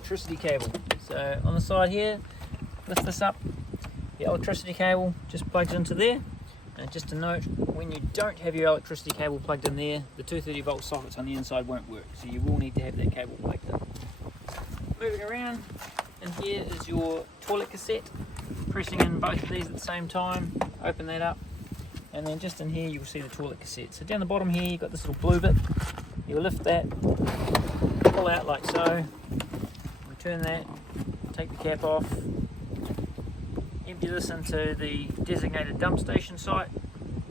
electricity cable. So on the side here, lift this up, the electricity cable just plugs into there. And just a note, when you don't have your electricity cable plugged in there, the 230 volt sockets on the inside won't work, so you will need to have that cable plugged in. Moving around, and here is your toilet cassette. Pressing in both of these at the same time, open that up, and then just in here you'll see the toilet cassette. So down the bottom here you've got this little blue bit. You lift that, pull out like so, return that, take the cap off, empty this into the designated dump station site.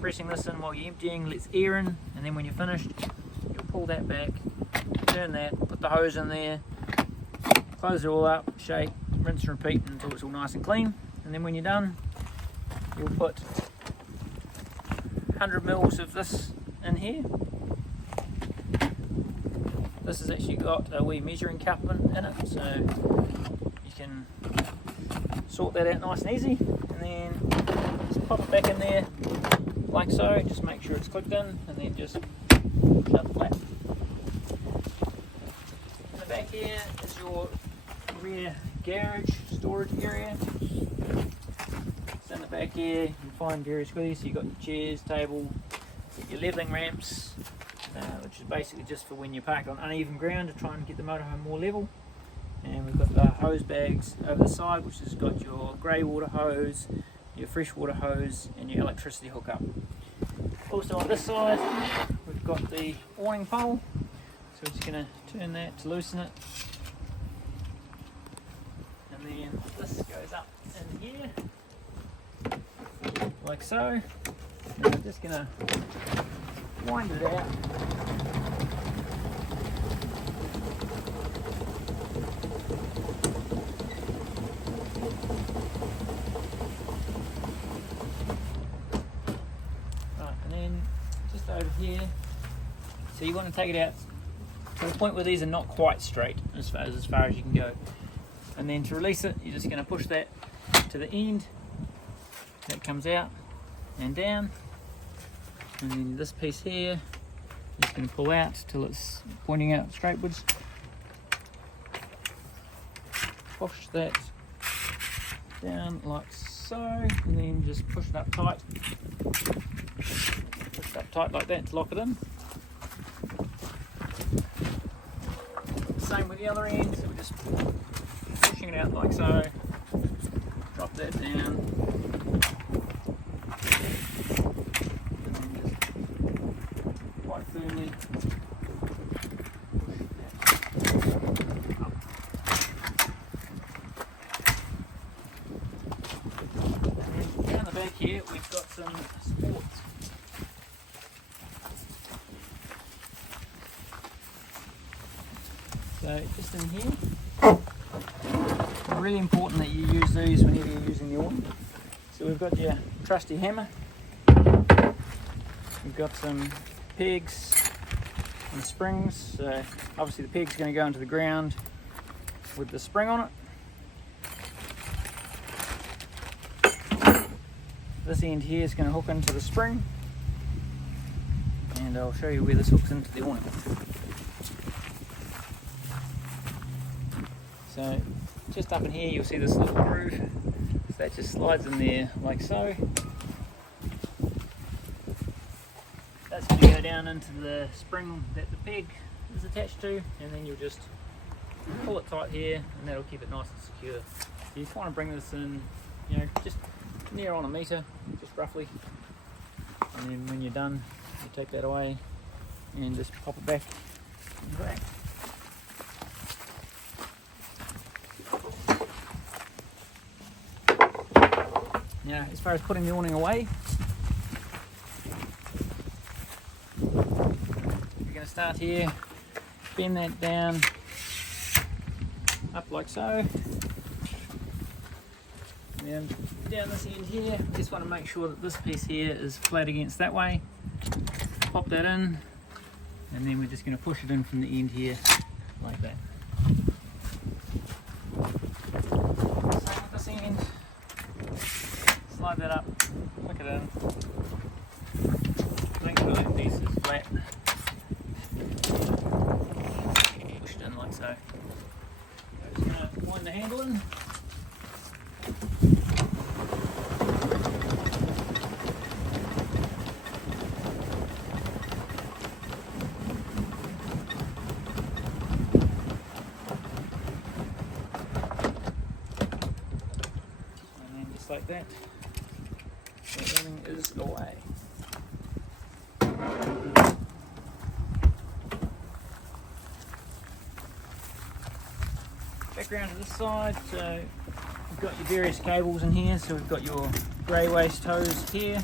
Pressing this in while you're emptying lets air in, and then when you're finished you'll pull that back, turn that, put the hose in there, close it all up, shake, rinse and repeat until it's all nice and clean. And then when you're done, you'll put 100 mils of this in here. This has actually got a wee measuring cup in it, so you can sort that out nice and easy. And then just pop it back in there like so, just make sure it's clicked in, and then just shut the flap. In the back here is your rear garage storage area. So in the back here you find various goodies. So you've got your chairs, table, your levelling ramps, which is basically just for when you park on uneven ground to try and get the motorhome more level. And we've got the hose bags over the side, which has got your grey water hose, your freshwater hose, and your electricity hookup. Also on this side we've got the awning pole, so we're just going to turn that to loosen it. And then this goes up in here, like so. And I'm just going to wind it out. Right, and then just over here, so you want to take it out to the point where these are not quite straight as far as you can go. And then to release it, you're just going to push that to the end. That comes out and down. And then this piece here, you're just going to pull out till it's pointing out straightwards. Push that down like so, and then just push it up tight. Push it up tight like that to lock it in. Same with the other end, so we're just pushing it out like so. Drop that down. And then just quite firmly push that up. And then down the back here we've got some sports. So just in here, really important that you use these whenever you're using the awning. So we've got your trusty hammer, we've got some pegs and springs. So obviously the peg's going to go into the ground with the spring on it. This end here is going to hook into the spring, and I'll show you where this hooks into the awning. So just up in here you'll see this little groove, so that just slides in there like so. That's going to go down into the spring that the peg is attached to, and then you'll just pull it tight here, and that'll keep it nice and secure. You just want to bring this in, just near on a metre, just roughly, and then when you're done you take that away and just pop it back in the back. Now, as far as putting the awning away, you're going to start here, bend that down, up like so, and then down this end here. Just want to make sure that this piece here is flat against that way. Pop that in, and then we're just going to push it in from the end here, like that. Same with this end. Slide that up, click it in, make sure that piece is flat, push it in like so. wind the handle in. And then just like that, the running is away. Back around to this side, so we've got your various cables in here. So we've got your grey waste hose here,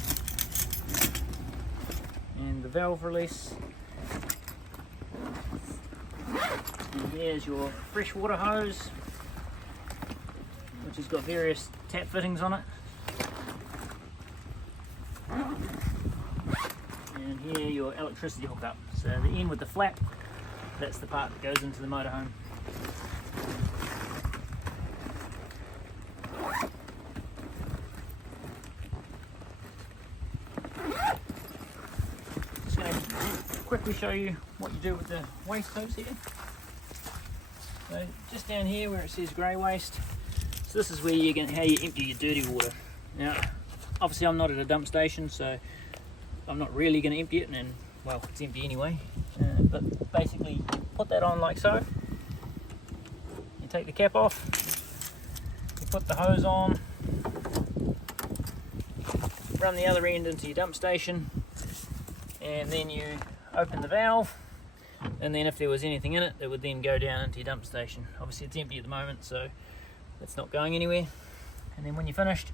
and the valve release. And here's your freshwater hose, which has got various tap fittings on it. And here your electricity hookup. So the end with the flap, that's the part that goes into the motorhome. Just going to quickly show you what you do with the waste hose here. So just down here where it says grey waste, so this is where you empty your dirty water. Now, obviously I'm not at a dump station, so I'm not really going to empty it, and well, it's empty anyway. But basically, put that on like so. You take the cap off, you put the hose on, run the other end into your dump station, and then you open the valve, and then if there was anything in it, it would then go down into your dump station. Obviously it's empty at the moment, so it's not going anywhere. And then when you're finished,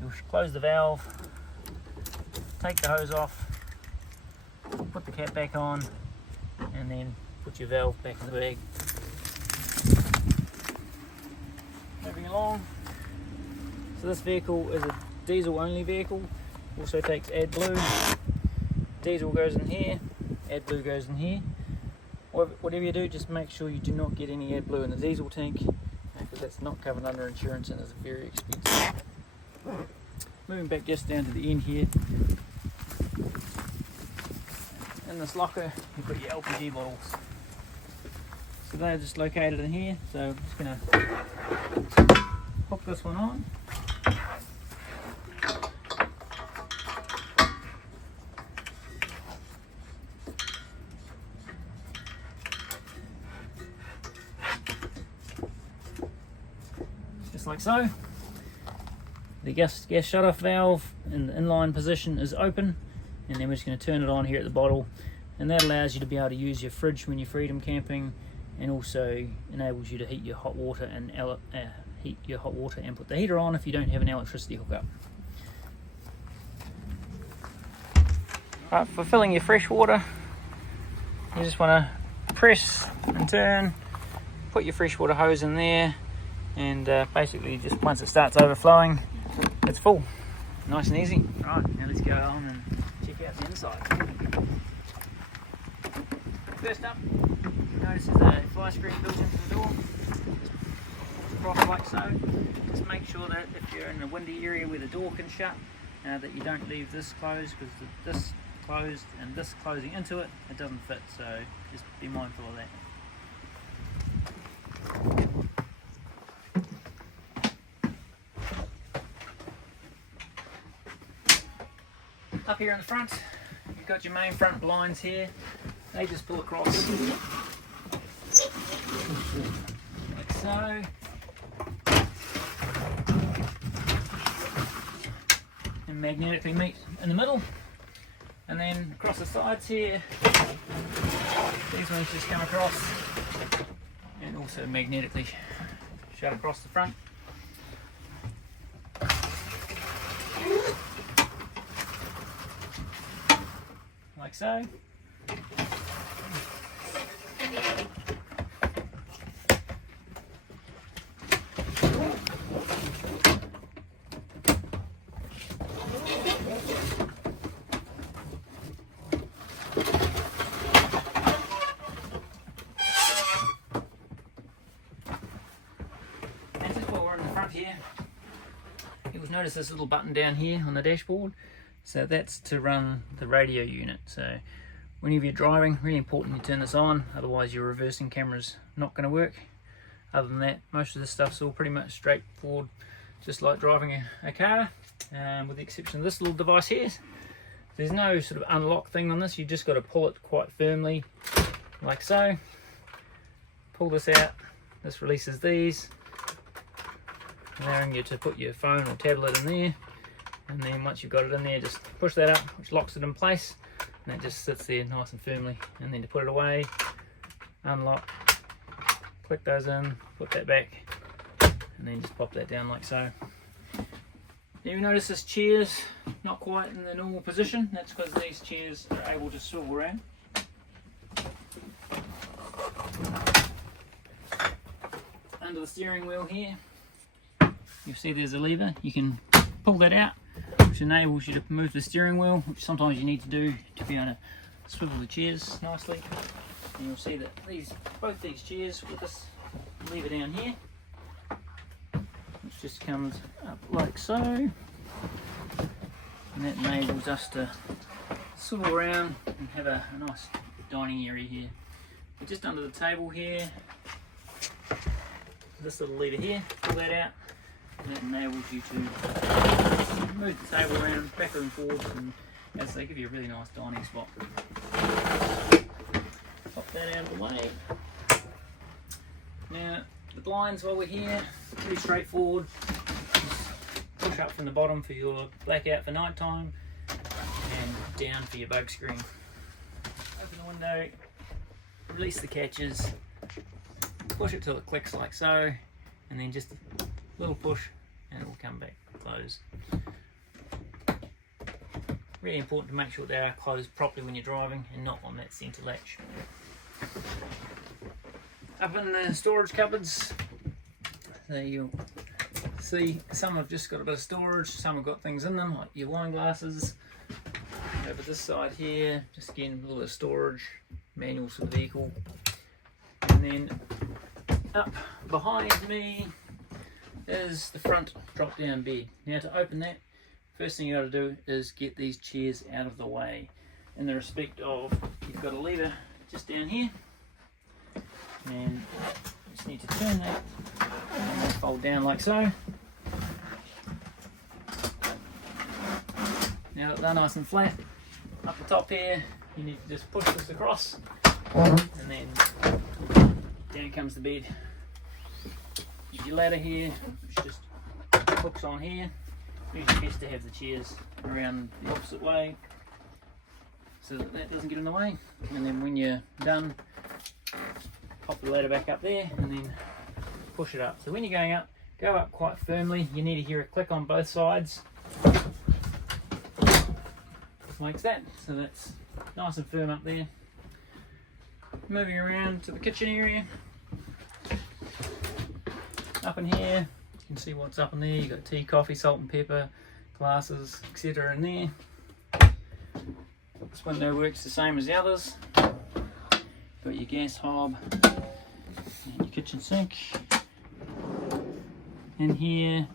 you'll close the valve, take the hose off, put the cap back on, and then put your valve back in the bag. Moving along, so this vehicle is a diesel only vehicle, also takes AdBlue. Diesel goes in here, AdBlue goes in here. Whatever you do, just make sure you do not get any AdBlue in the diesel tank, because that's not covered under insurance and is very expensive. Moving back just down to the end here, in this locker you've got your LPG bottles. So they're just located in here, so I'm just going to hook this one on. Just like so. The gas shut-off valve in the inline position is open, and then we're just going to turn it on here at the bottle, and that allows you to be able to use your fridge when you're freedom camping, and also enables you to heat your hot water and put the heater on if you don't have an electricity hookup. Right, for filling your fresh water, you just want to press and turn, put your freshwater hose in there, and basically just once it starts overflowing, it's full. Nice and easy. Right, now let's go on and check out the inside. First up, notice there's a fly screen built into the door. Just cross like so. Just make sure that if you're in a windy area where the door can shut, that you don't leave this closed, because this closed and this closing into it, it doesn't fit, so just be mindful of that. Up here in the front, you've got your main front blinds here. They just pull across like so. And magnetically meet in the middle. And then across the sides here, these ones just come across and also magnetically shut across the front. Like so. And just while we're in the front here, you'll notice this little button down here on the dashboard. So that's to run the radio unit. So whenever you're driving, really important you turn this on, otherwise your reversing camera's not going to work. Other than that, most of this stuff's all pretty much straightforward, just like driving a car, with the exception of this little device here. There's no sort of unlock thing on this, you just got to pull it quite firmly, like so. Pull this out, this releases these, allowing you to put your phone or tablet in there, and then once you've got it in there, just push that up, which locks it in place, and it just sits there nice and firmly. And then to put it away, unlock, click those in, put that back, and then just pop that down like so. You notice this chair's not quite in the normal position. That's because these chairs are able to swivel around. Under the steering wheel here, you'll see there's a lever. You can pull that out, which enables you to move the steering wheel, which sometimes you need to do to be able to swivel the chairs nicely. And you'll see that both these chairs with this lever down here, which just comes up like so, and that enables us to swivel around and have a nice dining area here. But just under the table here, this little lever here, pull that out, and that enables you to move the table around backwards and forwards, and as they give you a really nice dining spot. Pop that out of the way. Now the blinds, while we're here, pretty straightforward. Just push up from the bottom for your blackout for night time, and down for your bug screen. Open the window, release the catches, push it till it clicks like so, and then just a little push and it will come back closed. Really important to make sure they are closed properly when you're driving and not on that centre latch. Up in the storage cupboards, there you'll see some have just got a bit of storage, some have got things in them like your wine glasses. Over this side here, just again a little bit of storage, manuals for the vehicle. And then up behind me is the front drop down bed. Now to open that, first thing you got to do is get these chairs out of the way, in the respect of you've got a lever just down here, and you just need to turn that and then fold down like so. Now that they're nice and flat, up the top here you need to just push this across, and then down comes the bed. Your ladder here, which just hooks on here. Usually best to have the chairs around the opposite way so that that doesn't get in the way. And then when you're done, pop the ladder back up there and then push it up. So when you're going up, go up quite firmly. You need to hear it click on both sides. Just like that. So that's nice and firm up there. Moving around to the kitchen area. Up in here, you can see what's up in there. You've got tea, coffee, salt and pepper, glasses, etc. in there. This window works the same as the others. Got your gas hob and your kitchen sink. In here,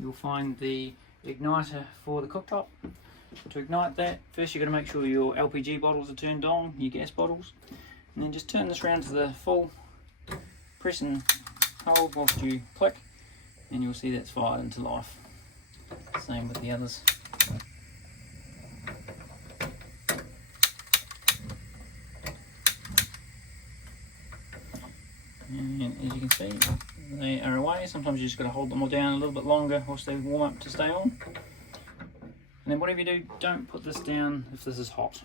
you'll find the igniter for the cooktop. To ignite that, first you've got to make sure your LPG bottles are turned on, your gas bottles, and then just turn this around to the full, press and hold whilst you click, and you'll see that's fired into life. Same with the others. And as you can see, they are away. Sometimes you just got to hold them all down a little bit longer whilst they warm up to stay on. And then whatever you do, don't put this down if this is hot.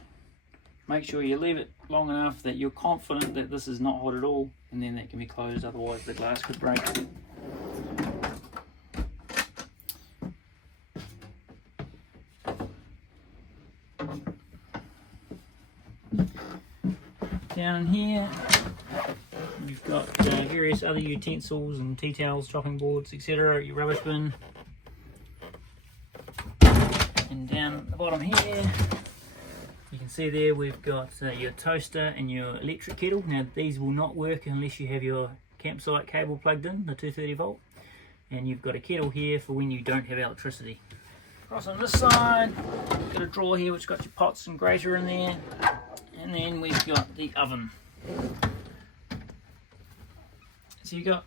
Make sure you leave it long enough that you're confident that this is not hot at all, and then that can be closed, otherwise the glass could break. Down in here, you've got various other utensils and tea towels, chopping boards, etc., your rubbish bin. And down at the bottom here, you can see there we've got your toaster and your electric kettle. Now these will not work unless you have your campsite cable plugged in, the 230 volt. And you've got a kettle here for when you don't have electricity. Across on this side, you've got a drawer here which got your pots and grater in there. And then we've got the oven. So you've got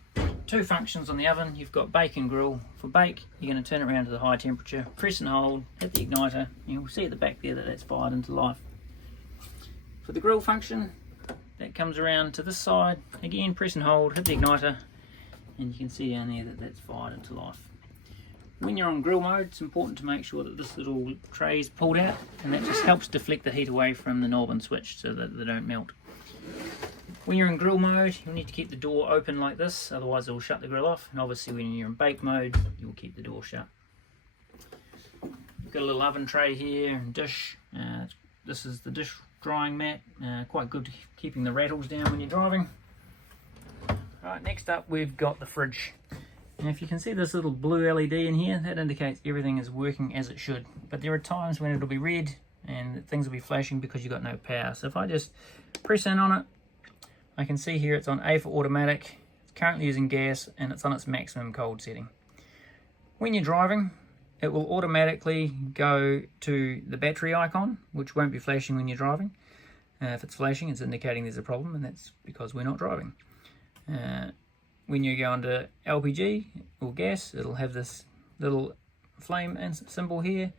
two functions on the oven. You've got bake and grill. For bake, you're going to turn it around to the high temperature, press and hold, hit the igniter, and you'll see at the back there that that's fired into life. For the grill function, that comes around to this side. Again, press and hold, hit the igniter, and you can see down there that that's fired into life. When you're on grill mode, it's important to make sure that this little tray is pulled out, and that just helps deflect the heat away from the knob and switch so that they don't melt. When you're in grill mode, you'll need to keep the door open like this, otherwise it will shut the grill off. And obviously when you're in bake mode, you'll keep the door shut. You've got a little oven tray here and dish. This is the dish drying mat, quite good to keeping the rattles down when you're driving. Right, next up we've got the fridge. And if you can see this little blue LED in here, that indicates everything is working as it should. But there are times when it'll be red and things will be flashing because you've got no power. So if I just press in on it, I can see here it's on A for automatic, it's currently using gas, and it's on its maximum cold setting. When you're driving, it will automatically go to the battery icon, which won't be flashing when you're driving. If it's flashing, it's indicating there's a problem, and that's because we're not driving. When you go under LPG or gas, it'll have this little flame symbol here,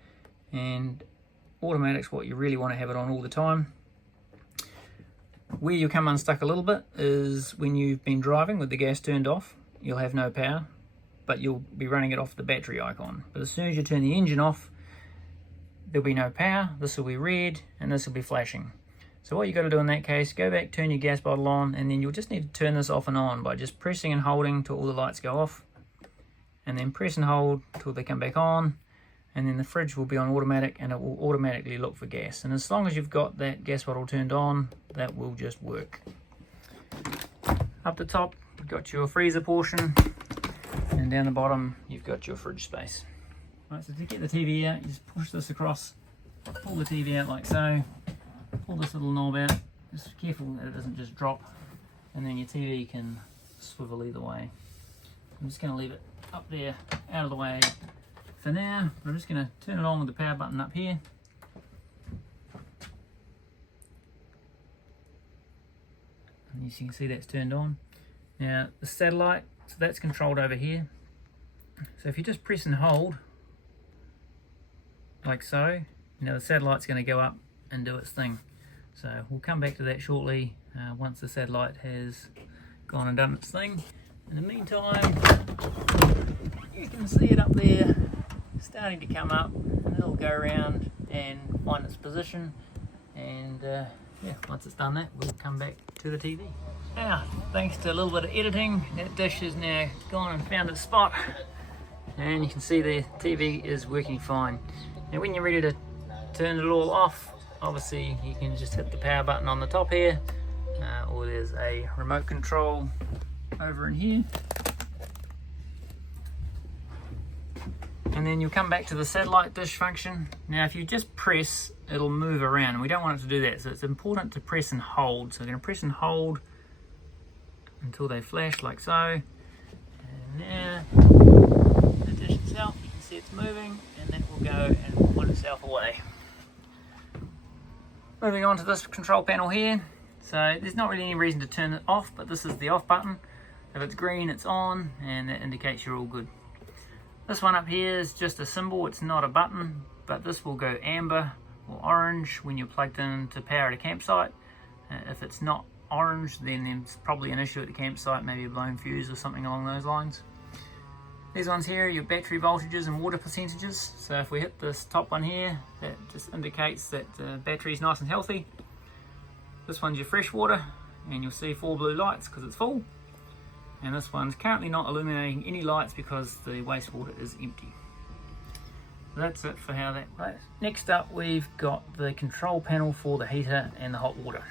and automatic's what you really want to have it on all the time. Where you come unstuck a little bit is when you've been driving with the gas turned off. You'll have no power, but you'll be running it off the battery icon. But as soon as you turn the engine off, there'll be no power, this will be red, and this will be flashing. So what you've got to do in that case, go back, turn your gas bottle on, and then you'll just need to turn this off and on by just pressing and holding till all the lights go off, and then press and hold till they come back on, and then the fridge will be on automatic and it will automatically look for gas. And as long as you've got that gas bottle turned on, that will just work. Up the top, you've got your freezer portion, and down the bottom, you've got your fridge space. Right, so to get the TV out, you just push this across, pull the TV out like so, pull this little knob out, just be careful that it doesn't just drop, and then your TV can swivel either way. I'm just going to leave it up there, out of the way for now. I'm just going to turn it on with the power button up here. And as you can see, that's turned on. Now the satellite, so that's controlled over here. So if you just press and hold, like so, the satellite's going to go up and do its thing. So we'll come back to that shortly once the satellite has gone and done its thing. In the meantime, you can see it up there starting to come up, and it'll go around and find its position, and yeah, once it's done that, we'll come back to the TV. Now, thanks to a little bit of editing, that dish has now gone and found its spot, and you can see the TV is working fine. Now when you're ready to turn it all off, obviously you can just hit the power button on the top here, or there's a remote control over in here, and then you'll come back to the satellite dish function. Now if you just press, it'll move around, and we don't want it to do that, so it's important to press and hold. So we're going to press and hold until they flash like so, and now the dish itself, you can see it's moving, and then it will go and put itself away. Moving on to this control panel here, so there's not really any reason to turn it off, but this is the off button. If it's green, it's on, and that indicates you're all good. This one up here is just a symbol, it's not a button, but this will go amber or orange when you're plugged in to power at a campsite. If it's not orange, then there's probably an issue at the campsite, maybe a blown fuse or something along those lines. These ones here are your battery voltages and water percentages. So if we hit this top one here, that just indicates that the battery is nice and healthy. This one's your fresh water, and you'll see 4 blue lights because it's full. And this one's currently not illuminating any lights because the wastewater is empty. So that's it for how that plays. Next up, we've got the control panel for the heater and the hot water.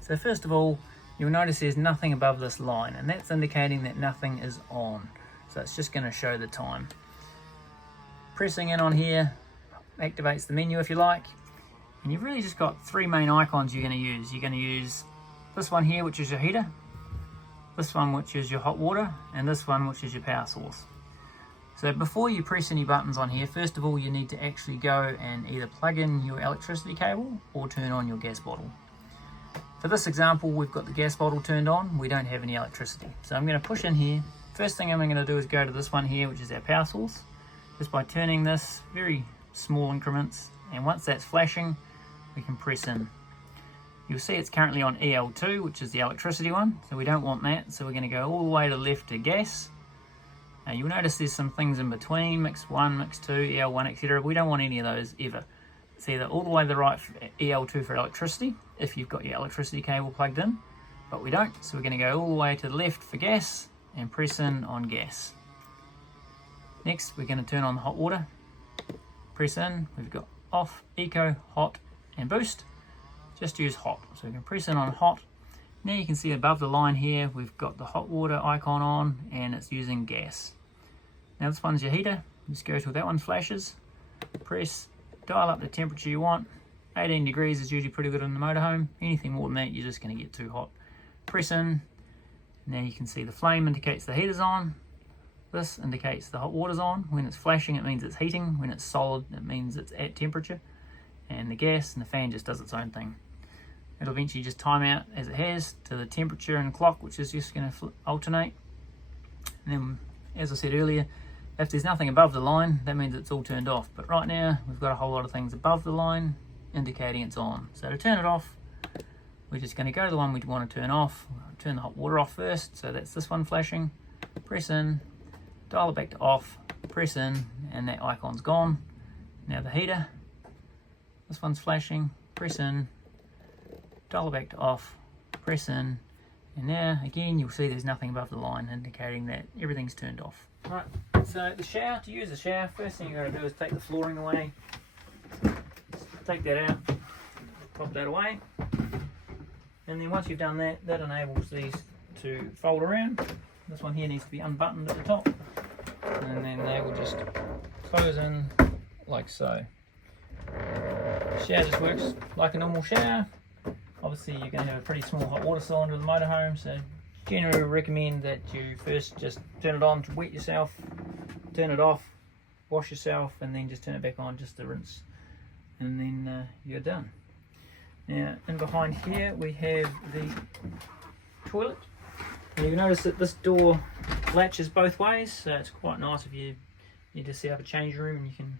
So first of all, you'll notice there's nothing above this line, and that's indicating that nothing is on. So it's just going to show the time. Pressing in on here activates the menu if you like, and you've really just got 3 main icons you're going to use. You're going to use this one here, which is your heater, this one which is your hot water, and this one which is your power source. So before you press any buttons on here, first of all you need to actually go and either plug in your electricity cable or turn on your gas bottle. For this example, we've got the gas bottle turned on, we don't have any electricity. So I'm going to push in here. First thing I'm going to do is go to this one here, which is our power source, just by turning this very small increments, and once that's flashing, we can press in. You'll see it's currently on EL2, which is the electricity one, so we don't want that, so we're going to go all the way to the left to gas. You'll notice there's some things in between, mix 1, mix 2, EL1, etc. We don't want any of those ever. It's either all the way to the right for EL2 for electricity, if you've got your electricity cable plugged in, but we don't, so we're going to go all the way to the left for gas and press in on gas. Next, we're going to turn on the hot water, press in, we've got off, eco, hot and boost. Just use hot, so we can press in on hot. Now you can see above the line here we've got the hot water icon on and it's using gas. Now this one's your heater, just go till that one flashes, press, dial up the temperature you want. 18 degrees is usually pretty good in the motorhome. Anything more than that you're just going to get too hot. Press in, now you can see the flame indicates the heater's on. This indicates the hot water's on. When it's flashing it means it's heating, when it's solid it means it's at temperature. And the gas and the fan just does its own thing. It'll eventually just time out as it has to the temperature and clock, which is just going to alternate. And then, as I said earlier, if there's nothing above the line, that means it's all turned off. But right now, we've got a whole lot of things above the line indicating it's on. So to turn it off, we're just going to go to the one we want to turn off. Turn the hot water off first, so that's this one flashing. Press in, dial it back to off, press in, and that icon's gone. Now the heater, this one's flashing, press in, dial it back to off, press in, and now again you'll see there's nothing above the line indicating that everything's turned off. Right, so the shower, to use the shower, first thing you've got to do is take the flooring away. Take that out, pop that away, and then once you've done that, that enables these to fold around. This one here needs to be unbuttoned at the top, and then they will just close in like so. The shower just works like a normal shower. Obviously you're going to have a pretty small hot water cylinder in the motorhome, so generally recommend that you first just turn it on to wet yourself, turn it off, wash yourself, and then just turn it back on just to rinse, and then you're done. Now in behind here we have the toilet. Now you notice that this door latches both ways, so it's quite nice if you need to set up a change room and you can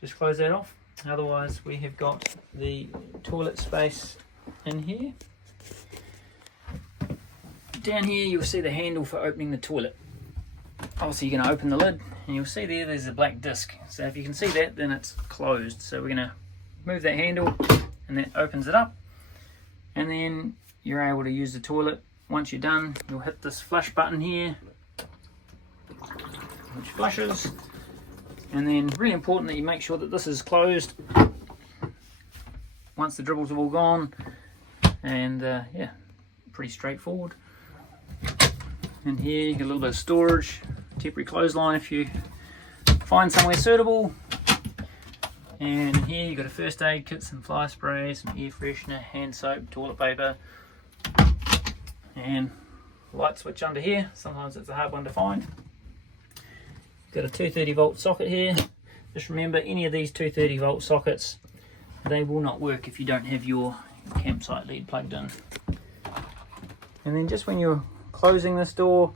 just close that off. Otherwise we have got the toilet space in here. Down here you'll see the handle for opening the toilet. Obviously you're going to open the lid and you'll see there's a black disc. So if you can see that, then it's closed. So we're going to move that handle and that opens it up. And then you're able to use the toilet. Once you're done, you'll hit this flush button here, which flushes. And then really important that you make sure that this is closed once the dribbles have all gone. And yeah, pretty straightforward. And here you get a little bit of storage, temporary clothesline if you find somewhere suitable. And here you've got a first aid kit, some fly spray, some air freshener, hand soap, toilet paper, and light switch under here. Sometimes it's a hard one to find. You've got a 230 volt socket here. Just remember, any of these 230 volt sockets, they will not work if you don't have your campsite lead plugged in. And then just when you're closing this door,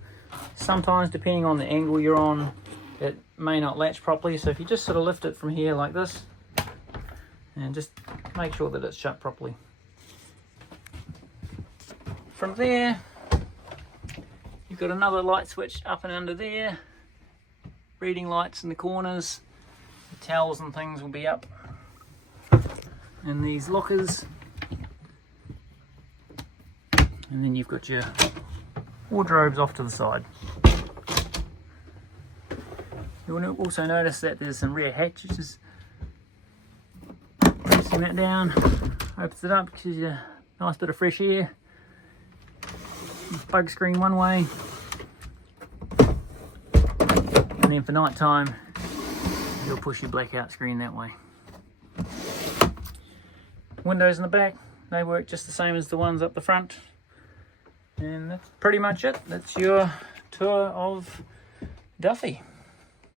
sometimes depending on the angle you're on, it may not latch properly. So if you just sort of lift it from here like this, and just make sure that it's shut properly. From there, you've got another light switch up and under there, reading lights in the corners, the towels and things will be up, and these lockers, and then you've got your wardrobes off to the side. You'll also notice that there's some rear hatches. Pressing that down opens it up, gives you a nice bit of fresh air. Bug screen one way, and then for night time you'll push your blackout screen that way. Windows in the back, they work just the same as the ones up the front. And that's pretty much it. That's your tour of Duffy.